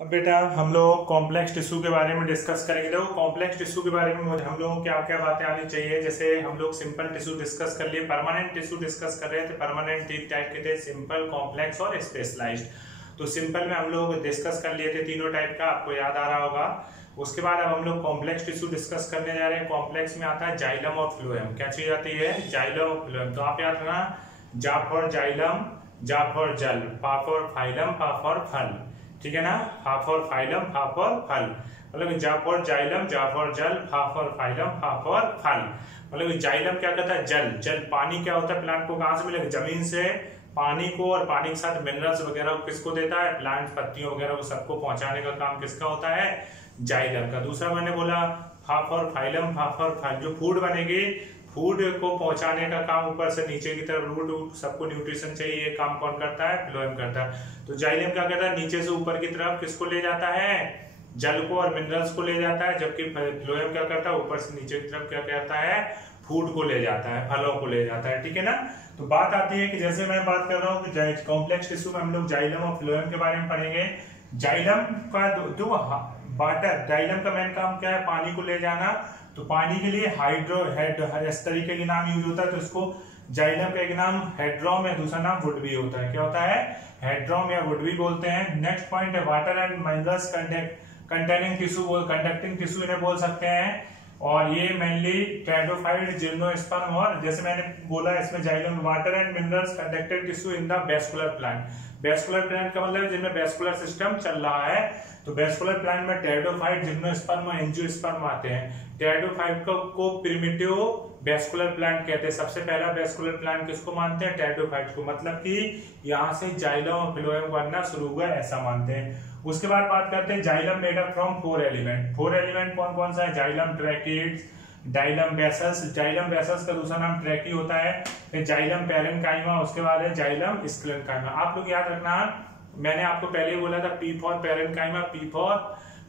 अब बेटा हम लोग कॉम्प्लेक्स टिश्यू के बारे में डिस्कस करेंगे। देखो कॉम्प्लेक्स टिश्यू के बारे में हम लोगों को क्या क्या बातें आनी चाहिए। जैसे हम लोग सिंपल टिश्यू डिस्कस कर लिए, परमानेंट टिश्यू डिस्कस कर रहे थे। परमानेंट तीन टाइप के थे, सिंपल, कॉम्प्लेक्स और स्पेशलाइज्ड। तो सिंपल में हम लोग डिस्कस कर लिए थे तीनों टाइप का, आपको याद आ रहा होगा। उसके बाद अब हम लोग कॉम्प्लेक्स टिश्यू डिस्कस करने जा रहे हैं। कॉम्प्लेक्स में आता है जाइलम और फ्लोएम। क्या चीज आती है? जाइलम और फ्लोएम। तो आप याद रखना, जा फॉर जाइलम, जा फॉर जल, फा फॉर फाइलम, फा फॉर फल। ठीक है ना, फा फॉर फाइलम, फा फॉर फल। मतलब जा फॉर जाइलम, जा फॉर जल, फा फॉर फाइलम, फा फॉर फल। मतलब जाइलम क्या कहता है? जल। जल पानी क्या होता है? प्लांट को कहां से मिलेगा? जमीन से पानी को, और पानी के साथ मिनरल्स वगैरह को किसको देता है? प्लांट पत्तियों वगैरह को सबको पहुंचाने का काम किसका होता है? जाइलम का। दूसरा मैंने बोला फा फॉर फाइलम, फा फॉर फल। जो फूड बनेगी, फूड को पहुंचाने का काम ऊपर से नीचे की तरफ, रूट सबको न्यूट्रिशन चाहिए, ये काम कौन करता है? फ्लोएम करता है। तो जाइलम क्या करता है? नीचे से ऊपर की तरफ किसको ले जाता है? जल को और मिनरल्स को ले जाता है। जबकि फ्लोएम क्या करता है? ऊपर से नीचे की तरफ क्या करता है? फूड को ले जाता है, फलों को ले जाता है। ठीक है ना। तो बात आती है कि जैसे मैं बात कर रहा हूँ कि कॉम्प्लेक्स टिश्यू में हम लोग जाइलम और फ्लोएम के बारे में पढ़ेंगे। जाइलम का जो वाटर, जाइलम का मेन काम क्या है? पानी को ले जाना। तो पानी के लिए हाइड्रो हेड इस तरीके के नाम यूज होता है। तो इसको जाइलम का एक नाम हेड्रोम है, दूसरा नाम वुड भी होता है। क्या होता है? हेड्रोम या वुड भी बोलते हैं। नेक्स्ट पॉइंट है water and minerals containing tissue, conducting tissue इन्हें बोल सकते हैं। और ये मेनली टेरिडोफाइट, जिम्नोस्पर्म, और जैसे मैंने बोला इसमें xylem water and minerals conducted tissue in the vascular plant. Vascular plant का मतलब जिनमें वेस्कुलर सिस्टम चल रहा है। तो वेस्कुलर प्लांट में टेरिडोफाइट, जिम्नोस्पर्म और एंजियोस्पर्म आते हैं। टेरिडोफाइट को प्रिमिटिव वेस्कुलर प्लांट कहते हैं। सबसे पहला वेस्कुलर प्लांट किसको मानते हैं? टेरिडोफाइट को। मतलब कि यहाँ से जाइलम और फ्लोएम बनना शुरू हुआ, ऐसा मानते हैं। उसके बाद बात करते हैं xylem made up from 4 element. 4 element कौन कौन सा है? Xylem tracheids, xylem vessels. Xylem vessels का दूसरा नाम ट्रैकी होता है। फिर जाइलम पैरेन्काइमा, उसके बाद है जाइलम स्क्लेरेन्काइमा। आप लोग याद रखना, मैंने आपको पहले ही बोला था P for parenchyma, P for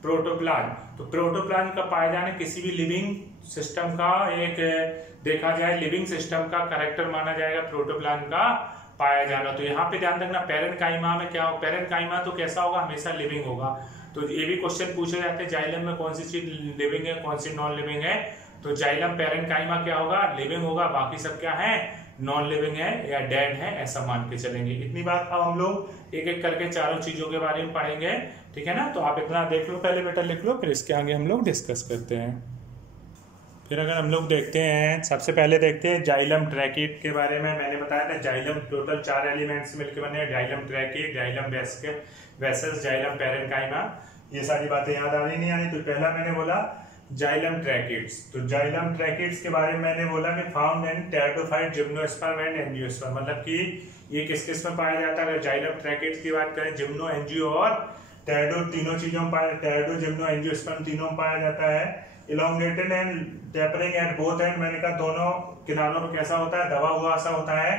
protoplasm. तो प्रोटोप्लाज्म का पाए जाने किसी भी लिविंग सिस्टम का एक देखा जाए लिविंग सिस्टम का कैरेक्टर माना जाएगा प्रोटोप्लाज्म का पाया जाना। तो यहाँ पे ध्यान रखना पैरेन्काइमा में क्या हो? पैरेन्काइमा तो कैसा होगा? हमेशा लिविंग होगा। तो ये भी क्वेश्चन पूछे जाते हैं जाइलम में कौन सी चीज लिविंग है, कौन सी नॉन लिविंग है। तो जाइलम पैरेन्काइमा क्या होगा? लिविंग होगा। बाकी सब क्या है? नॉन लिविंग है या डेड है, ऐसा मान के चलेंगे। इतनी बात अब हम लोग एक एक करके चारों चीजों के बारे में पढ़ेंगे। ठीक है ना। तो आप इतना देख लो, पहले बेटा लिख लो, फिर इसके आगे हम लोग डिस्कस करते हैं। फिर अगर हम लोग देखते हैं, सबसे पहले देखते हैं जाइलम ट्रैकिड के बारे में। मैंने बताया था जाइलम टोटल 4 एलिमेंट्स मिलकर बने, xylem tracheid, xylem vessels, xylem parenchyma. ये सारी बातें याद आ रही नहीं आ रही? तो पहला मैंने बोला जाइलम ट्रैकिड्स। तो जाइलम ट्रैकिड्स के बारे में मैंने बोला कि found in pteridophyte, gymnosperm and angiosperm. मतलब कि ये किस किस में पाया जाता है? अगर जाइलम ट्रैकिड्स की बात करें, जिम्नो, एंजियो और टेरिडो, तीनों चीजों में पाया, टेरिडो, जिम्नो, एंजियोस्पर्म तीनों में पाया जाता है। Elongated and tapering at both and. मैंने कहा दोनों किनारों में कैसा होता है? दबा हुआ सा होता है।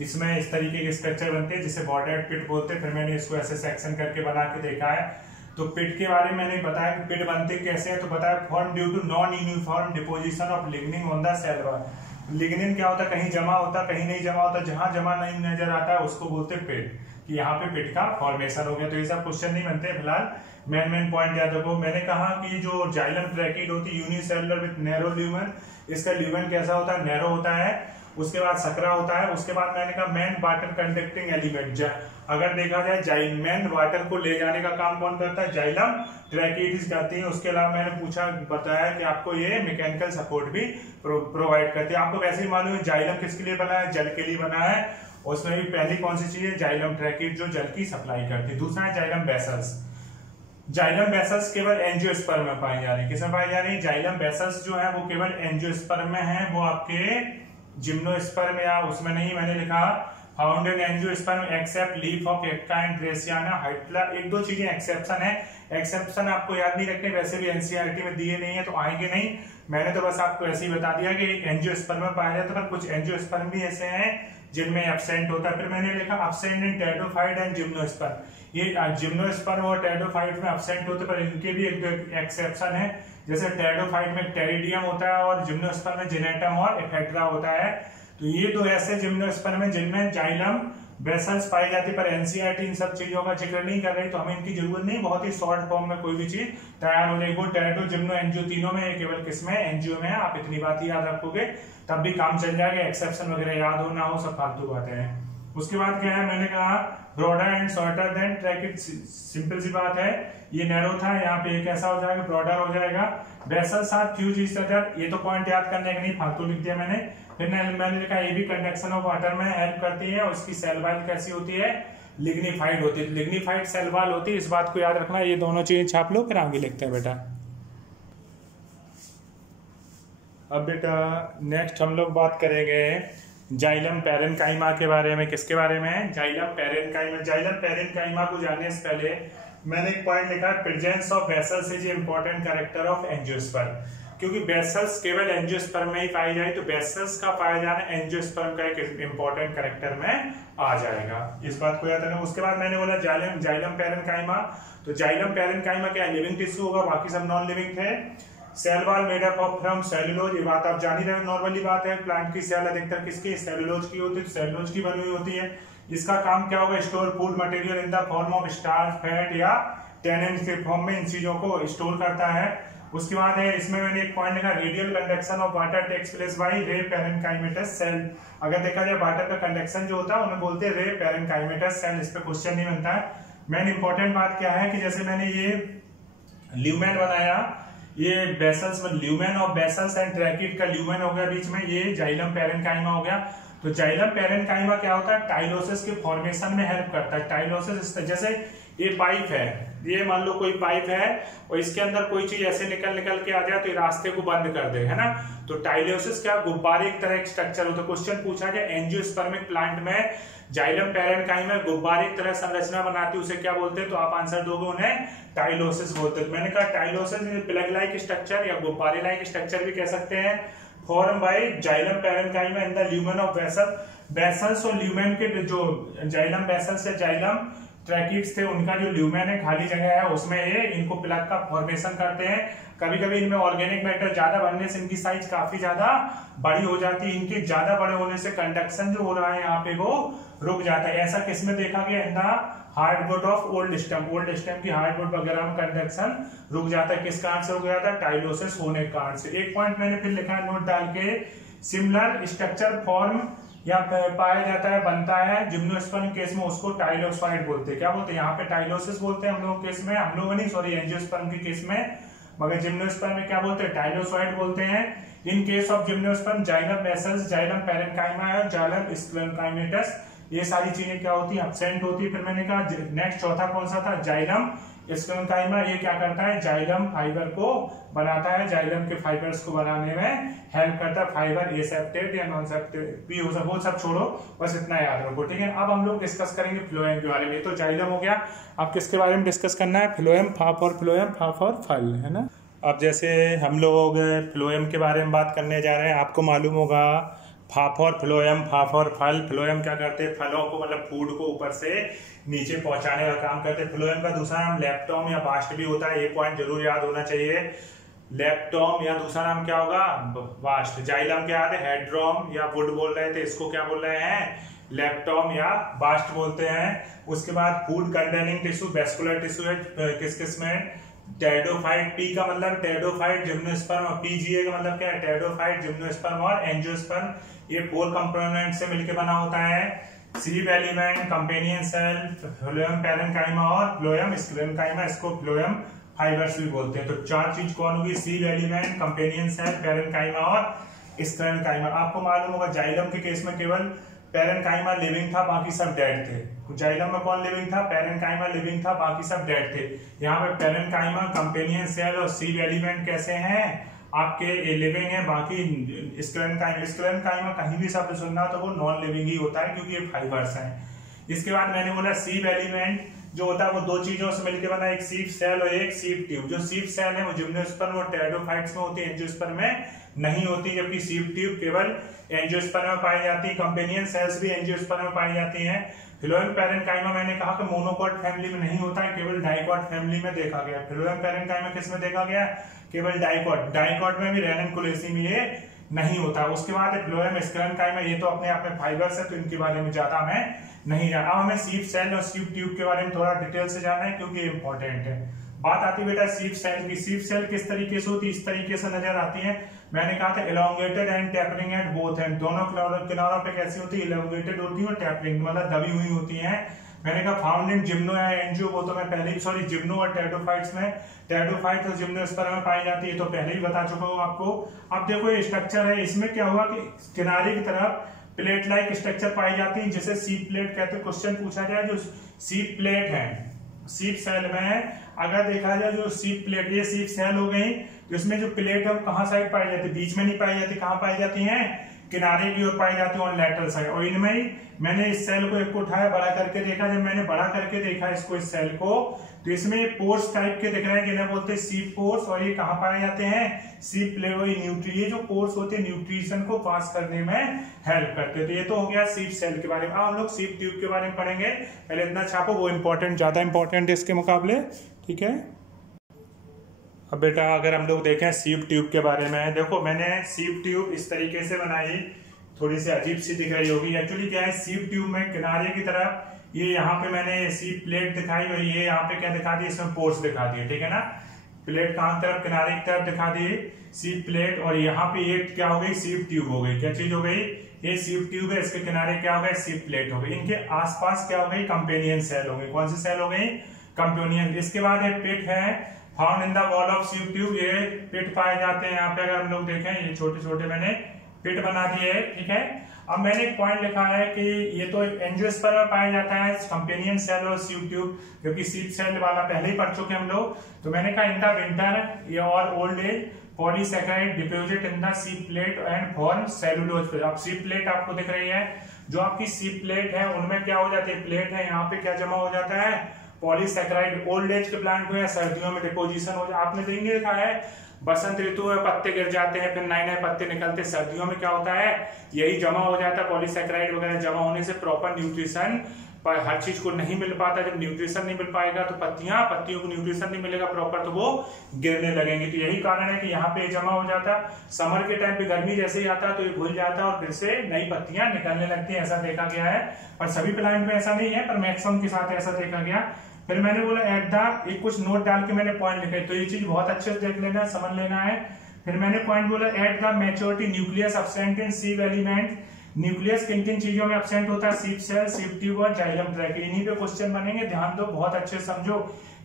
इसमें इस तरीके के स्ट्रक्चर बनते हैं जिसे बॉर्डर्ड पिट बोलते हैं। फिर मैंने इसको ऐसे सेक्शन करके बना के देखा है। तो पिट के बारे में मैंने बताया कि पिट बनते कैसे हैं। तो बताया form due to non uniform deposition of lignin on the cell wall. Lignin क्या होता है? कहीं जमा होता, कहीं नहीं जमा होता। जहां जमा नहीं नजर आता है उसको बोलते हैं पिट, कि यहाँ पे पिट का फॉर्मेशन हो गया। तो ये सब क्वेश्चन नहीं बनते फिलहाल, मेन पॉइंट याद रखो। मैंने कहा कि जो जाइलम ट्रैकिड होती है यूनिसेलुलर विद नैरो ल्यूमेन। इसका ल्यूमेन कैसा होता है? नैरो होता है। उसके बाद सकरा होता है। उसके बाद मैंने कहा मेन वाटर कंडक्टिंग एलिमेंट। अगर देखा जाए जाइलमेन वाटर को ले जाने का काम कौन करता है? जाइलम ट्रैकिड्स करती है। उसके अलावा मैंने बताया कि आपको ये मैकेनिकल सपोर्ट भी प्रोवाइड करती है। आपको वैसे ही मालूम है जाइलम किसके लिए बना है? जल के लिए बना है। उसमें भी पहली कौन सी चीज है? जाइलम ट्रैकिड, जो जल की सप्लाई करती है। दूसरा है जाइलम वेसल्स। जाइलम वेसल्स केवल एंजियोस्पर्म में पाई जा रही है। किसमें पाई जा रही है? जाइलम वेसल्स जो है वो केवल एंजियोस्पर्म में है, वो आपके जिम्नोस्पर्म या उसमें नहीं। मैंने लिखा found in angiosperm except leaf of acta and Dracaena Hydra. एक दो चीजें एक्सेप्शन है। एक्सेप्शन आपको याद नहीं रखने, वैसे भी एनसीईआरटी में दिए नहीं है तो आएंगे नहीं। मैंने तो बस आपको ऐसे ही बता दिया कि एंजियोस्पर्म में पाया जाता है, पर कुछ एंजियोस्पर्म भी ऐसे हैं जिनमें एब्सेंट होता है। फिर मैंने लिखा absent in pteridophyte and gymnosperm. ये जिम्नोस्पर्म और टेरिडोफाइट में एब्सेंट होते, पर इनके भी एक एक्सेप्शन है। जैसे टेरिडोफाइट में टेरिडियम होता है और जिम्नोस्पर्म में जिनेटम और एफेड्रा होता है। तो ये दो ऐसे जिम्नोस्पर्म में जिनमें जाइलम वेसल्स पाई जाती, पर एनसीईआरटी इन सब चीजों का जिक्र नहीं कर रही, तो हमें इनकी जरूरत नहीं, बहुत ही शॉर्ट फॉर्म में कोई भी चीज तैयार हो जाएगी। टेरेटो, जिम्नो, एनजीओ तीनों में, केवल किसमें, एनजीओ में। आप इतनी बात ही याद रखोगे तब भी काम चल जाएगा, एक्सेप्शन वगैरह याद हो ना हो सब फालतू बातें हैं। उसके बाद क्या है, मैंने कहा broader and shorter than tracheid, simple सी बात है, ये नैरो था, यहाँ पे कैसा हो जाएगा, ब्रॉडर हो जाएगा। Vessels are fuse each other, ये तो पॉइंट याद करने का नहीं, फालतू लिख दिया मैंने। फिर मैंने लिखा ये भी कंडक्शन ऑफ वाटर में हेल्प करती है, और इसकी सेल वॉल कैसी होती है, लिग्निफाइड होती है, लिग्निफाइड सेल वॉल होती है, इस बात को याद रखना। ये दोनों चीजें छाप लो, फिर आगे लिखते हैं बेटा। अब बेटा नेक्स्ट हम लोग बात करेंगे जाइलम पैरेन्काइमा के बारे में। किसके बारे में, जाइलम पैरेन्काइमा। जाइलम पैरेन्काइमा को जानने से पहले मैंने एक पॉइंट लिखा है, presence of vessels is important character of angiosperm, क्योंकि वेसल्स केवल एंजियोस्पर्म में ही पाई जाए, तो वेसल्स का पाया जाना एंजियोस्पर्म का एक इंपॉर्टेंट कैरेक्टर में आ जाएगा, इस बात को याद रखना। उसके बाद मैंने बोला जाइलम पैरेन्काइमा, तो जाइलम पैरेन्काइमा क्या लिविंग टिश्यू होगा, बाकी सब नॉन लिविंग थे। Cell wall made up of from cellulose, ये बात आप जान ही रहे, नॉर्मली बात है, प्लांट की सेल अधिकतर किसकी, सेलुलोज की होती है, सेलुलोज की बनी हुई होती है। इसका काम क्या होगा, store food material in the form of starch, fat या टैनिन के फॉर्म में इन चीजों को स्टोर करता है। उसके बाद है, इसमें मैंने एक पॉइंट लिखा, radial conduction of water takes place by ray parenchymatous cell. अगर देखा जाए वाटर का कंडक्शन जो होता है उन्हें बोलते हैं रे पैरेन्काइमेटस सेल, इस पे क्वेश्चन नहीं बनता है। मेन इंपॉर्टेंट बात क्या है कि जैसे मैंने ये ल्यूमेन बनाया, ये वेसल्स में ल्यूमेन और वेसल्स एंड ट्रैकिट का ल्यूमेन हो गया बीच में, ये जाइलम पैरेन्काइमा हो गया। तो जाइलम पैरेन्काइमा क्या होता है, टाइलोसिस के फॉर्मेशन में हेल्प करता है। टाइलोसिस जैसे ये पाइप है, ये मान लो कोई पाइप है और इसके अंदर कोई चीज ऐसे निकल के आ जाए तो ये रास्ते को बंद कर दे, है ना। तो टाइलोसिस क्या, गुब्बारे की तरह एक स्ट्रक्चर होता है। क्वेश्चन पूछा गया एंजियोस्पर्मिक प्लांट में जाइलम पैरेन्काइमा गुब्बारे की तरह संरचना बनाती है, उसे क्या बोलते हैं, तो आप आंसर दोगे उन्हें टाइलोसिस बोलते हैं। मैंने कहा टाइलोसिस प्लग लाइक स्ट्रक्चर या गुब्बारे लाइक स्ट्रक्चर भी कह सकते हैं, form by xylem parenchyma in the lumen of vessel. Vessels और ल्यूमेन के जो जाइलम वेसल्स या जाइलम ट्रैकिट्स थे, उनका जो ल्यूमेन है, खाली जगह है, उसमें ये इनको प्लग का फॉर्मेशन करते हैं। कभी कभी इनमें ऑर्गेनिक मैटर ज्यादा बढ़ने से इनकी साइज काफी ज्यादा बड़ी हो जाती है, इनके ज्यादा बड़े होने से कंडक्शन जो हो रहा है यहाँ पे वो रुक जाता है। ऐसा किसमें देखा गया, in the hardwood of old stem, old stem की हार्डवुड वगैरह में कंडक्शन रुक जाता है। किस कारण से रुक जाता है, टाइलोसिस होने के कारण से। एक पॉइंट मैंने फिर लिखा है नोट डाल के, सिमिलर स्ट्रक्चर फॉर्म या पाया जाता है, बनता है जिम्नोस्पर्म केस में, उसको टाइलोसाइड बोलते हैं। क्या बोलते हैं, यहाँ पे टाइलोसिस बोलते हैं हम लोग केस में, हम लोग नहीं सॉरी एंजियोस्पर्म के केस में, मगर जिम्नोस्पर्म में क्या बोलते हैं, टाइलोसाइड बोलते हैं। In case of gymnosperm xylem vessels, xylem parenchyma और जाइलम स्क्लेरोकाइमेटस, ये सारी चीजें क्या होती है, एब्सेंट होती है। फिर मैंने कहा नेक्स्ट चौथा कौन सा था, जाइलम स्क्लेरोकाइमा, ये क्या करता है, जाइलम फाइबर को बनाता है, जाइलम के फाइबर्स को बनाने में हेल्प करता है। फाइबर एसेप्टेट या नॉन सेप्टेट भी हो, वो सब छोड़ो, बस इतना याद रखो, ठीक है। अब हम लोग डिस्कस करेंगे फ्लोएम के बारे में। तो जाइलम हो गया, अब किसके बारे में डिस्कस करना है, फ्लोएम, फाफ और फ्लोएम, फाफ और फल, है ना। अब जैसे हम लोग फ्लोएम के बारे में बात करने जा रहे हैं, आपको मालूम होगा फाफ और फ्लोएम, फाफ और फल। फ्लोएम क्या करते हैं, फलों को मतलब फूड को ऊपर से नीचे पहुंचाने का काम करते हैं। फ्लोएम का दूसरा नाम लेप्टोम या बास्ट भी होता है, ये पॉइंट जरूर याद होना चाहिए। लेप्टोम या दूसरा नाम क्या होगा, बास्ट। जाइलम क्या आते हैं, हेड्रोम या वुड बोल रहे थे, इसको क्या बोल रहे हैं, लेप्टोम या बास्ट बोलते हैं। उसके बाद food containing tissue, vascular tissue है किस किस में, टेरिडोफाइट, पी का मतलब टेरिडोफाइट, जिम्नोस्पर्म, और पीजीए का मतलब क्या है, टेरिडोफाइट, जिम्नोस्पर्म और एंजियोस्पर्म। ये 4 कंपोनेंट से मिलकर बना होता है। Sieve element, companion cell, phloem parenchyma और फ्लोएम स्क्लेरोकाइमा, इसको फ्लोएम फाइबर्स भी बोलते हैं। तो 4 चीज कौन होगी, सीव एलिमेंट, कंपेनियन सेल, पैरेन्काइमा और स्क्लेरोकाइमा। आपको मालूम होगा जाइलम के केस में केवल पैरेन्काइमा लिविंग था, बाकी सब डेड थे। जाइलम में कौन लिविंग था, पैरेन्काइमा लिविंग था, बाकी सब डेड थे। यहाँ पे पैरेन्काइमा, कंपेनियन सेल और सीव एलिमेंट कैसे हैं, आपके लिविंग है, बाकी स्क्लेरोकाइमा कहीं भी शब्द सुनना तो वो नॉन लिविंग ही होता है, क्योंकि ये फाइबर्स हैं। इसके बाद मैंने बोला सीव एलिमेंट जो होता है वो 2 चीजों से मिलकर बना, एक सीव सेल और एक सीव ट्यूब। जो सीव सेल है वो जिम्नोस्पर्म और टेरिडोफाइट्स में होती है, एंजियोस्पर्म में नहीं होती, जबकि सीव ट्यूब केवल एंजियोस्पर्म में पाई जाती है। कंपेनियन सेल्स भी एंजियोस्पर्म में पाई जाती हैं। फ्लोएम पैरेन्काइमा मैंने कहा कि मोनोकॉट फैमिली में नहीं होता है, केवल डाइकॉट फैमिली में देखा गया। फ्लोएम पैरेन्काइमा किस में देखा गया, केवल डाइकॉट। डाइकॉट में भी रेननकुलेसी में ये नहीं होता। उसके बाद फ्लोएम स्क्लेरोकाइमा, ये तो अपने आप में फाइबर्स है, तो इनके बारे में ज्यादा मैं नहीं जाना। अब हमें सीप सेल और सीप ट्यूब के बारे में थोड़ा डिटेल से जानना है क्योंकि इंपॉर्टेंट है। बात आती है बेटा सीप सेल की। सीप सेल किस तरीके से होती है, इस तरीके से नजर आती है। मैंने कहा था elongated and tapering at both and, दोनों किनारों पे कैसी होती है, इलोंगेटेड होती है और टेपरिंग मतलब दबी हुई होती है। मैंने कहा फाउंड इन जिम्नो या एंजियो, वो तो मैं पहले ही सॉरी जिम्नो और टेरिडोफाइट्स में, टेरिडोफाइट और जिम्नोस्पर्म में पाई जाती है तो पहले ही बता चुका हूँ आपको। अब देखो ये स्ट्रक्चर है, इसमें क्या हुआ कि किनारे की तरफ प्लेट लाइक स्ट्रक्चर पाई जाती है जिसे सीप प्लेट कहते हैं। क्वेश्चन पूछा जाए जो सीप प्लेट है सीप सेल में, अगर देखा जाए जो सीप प्लेट, ये सीप सेल हो गई, तो इसमें जो प्लेट है वो कहाँ साइड पाई जाती है, बीच में नहीं पाई जाती, कहाँ पाई जाती है, किनारे की ओर पाई जाती है और लेटरल साइड। और इनमें ही मैंने इस सेल को एक को उठाया, बड़ा करके देखा, जब मैंने बड़ा करके देखा इसको, इस सेल को, तो इसमें पोर्स टाइप के दिख रहे हैं जिन्हें बोलते हैं सीप पोर्स। और ये कहाँ पाए जाते हैं, सीप प्लेट। ये जो पोर्स होते हैं न्यूट्रिशन को पास करने में हेल्प करते हैं। तो ये तो हो गया सीप सेल के बारे में। हम लोग सीप ट्यूब के बारे में पढ़ेंगे, पहले इतना छापो, वो इंपॉर्टेंट, ज्यादा इंपॉर्टेंट है इसके मुकाबले, ठीक है। अब बेटा अगर हम लोग देखें सीप ट्यूब के बारे में, देखो मैंने सीप ट्यूब इस तरीके से बनाई, थोड़ी सी अजीब सी दिख रही होगी। एक्चुअली क्या है, सीप ट्यूब में किनारे की तरफ ये यहाँ पे मैंने सीप प्लेट दिखाई और ये यहाँ पे क्या दिखा दी, इसमें पोर्स दिखा दिए, ठीक है ना। प्लेट कहाँ तरफ, किनारे की तरफ दिखा दिए सीप प्लेट, और यहाँ पे ये क्या हो गई, सीप ट्यूब हो गई। क्या चीज हो गई, ये सीप ट्यूब है, इसके किनारे क्या हो गए, सीप प्लेट हो गई। इनके आसपास क्या हो गई, कंपेनियन सेल हो गई। कौन सी सेल हो गई, कंपेनियन। इसके बाद ये पिट है, found in the wall of सीप ट्यूब, ये पिट पाए जाते हैं यहाँ पे। अगर हम लोग देखें ये छोटे छोटे मैंने पिट बना दिए है, ठीक है। अब मैंने एक पॉइंट लिखा है कि ये तो एंजियोस्पर्म में पाया जाता है, कंपेनियन सेल और सीप ट्यूब, क्योंकि सीप सेल वाला पहले ही पढ़ चुके हम लोग। तो मैंने कहा इन द विंटर ये और old age polysaccharide deposit in the ship plate and form cellulose. अब सीप प्लेट आपको दिख रही है, जो आपकी सीप प्लेट है उनमें क्या हो जाती है, प्लेट है, यहाँ पे क्या जमा हो जाता है, पॉलीसैकेराइड। ओल्ड एज के प्लांट में सर्दियों में डिपोजिशन हो जाए, आपने देंगे देखा है बसंत ऋतु में पत्ते गिर जाते हैं, फिर नए नए पत्ते निकलते, सर्दियों में क्या होता है, यही जमा हो जाता है। पॉलीसैकेराइड वगैरह जमा होने से प्रॉपर न्यूट्रिशन पर हर चीज को नहीं मिल पाता। जब न्यूट्रिशन नहीं मिल पाएगा तो पत्तियों को न्यूट्रिशन नहीं मिलेगा प्रॉपर, तो वो गिरने लगेंगे। तो यही कारण है कि यहाँ पे जमा हो जाता। समर के टाइम पे गर्मी जैसे ही आता है तो ये घुल जाता है और फिर से नई पत्तियां निकलने लगती है, ऐसा देखा गया है। पर सभी प्लांट में ऐसा नहीं है, पर मैक्सिमम के साथ ऐसा देखा गया। फिर मैंने बोला एट द, एक कुछ नोट डाल के मैंने पॉइंट लिखे, तो ये चीज बहुत अच्छे से देख लेना, समझ लेना है। फिर मैंने पॉइंट बोला at the maturity nucleus absent in सीप एलिमेंट। न्यूक्लियस किन किन चीजों में एब्सेंट होता है, सीप सेल, सीप ट्यूब और जाइलम ट्रैकेट। इन्हीं पे क्वेश्चन बनेंगे, ध्यान दो, बहुत अच्छे समझो।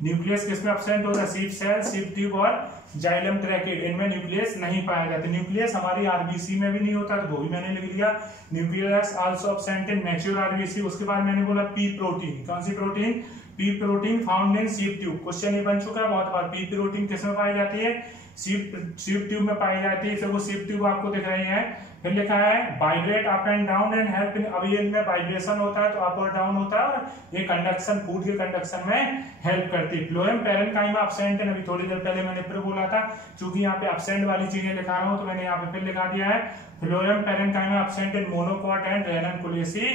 न्यूक्लियस किसमें एब्सेंट होता है, सीप सेल, सीप ट्यूब और जाइलम ट्रैकेट। इनमें न्यूक्लियस नहीं पाया जाता। न्यूक्लियस हमारी आरबीसी में भी नहीं होता, तो वो भी मैंने लिख लिया। Nucleus also absent in mature RBC. उसके बाद मैंने बोला पी प्रोटीन, कौन सी प्रोटीन, P protein found in sieve tube. Question ये बन चुका है बहुत बार, पी प्रोटीन किसमें पाई जाती है, सीप ट्यूब में पाई जाती है। फिर वो सीप ट्यूब आपको दिख रही है। फिर लिखा है vibrate up and down and help in, अभी इनमें वाइब्रेशन होता है तो अप और डाउन होता है, और ये कंडक्शन, फूड के कंडक्शन में हेल्प करती है। फ्लोएम पैरेन्काइमा एब्सेंट है, अभी थोड़ी देर पहले मैंने फिर बोला था, क्योंकि यहाँ पे एब्सेंट वाली चीजें लिखा रहा हूँ तो मैंने यहाँ पे फिर लिखा दिया है phloem parenchyma absent in monocot and Ranunculaceae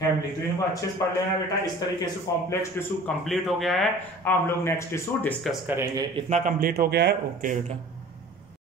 family. तो इनको अच्छे से पढ़ लेना बेटा। इस तरीके से कॉम्प्लेक्स टिश्यू कंप्लीट हो गया है। अब हम लोग नेक्स्ट टिश्यू डिस्कस करेंगे। इतना कंप्लीट हो गया है, ओके बेटा।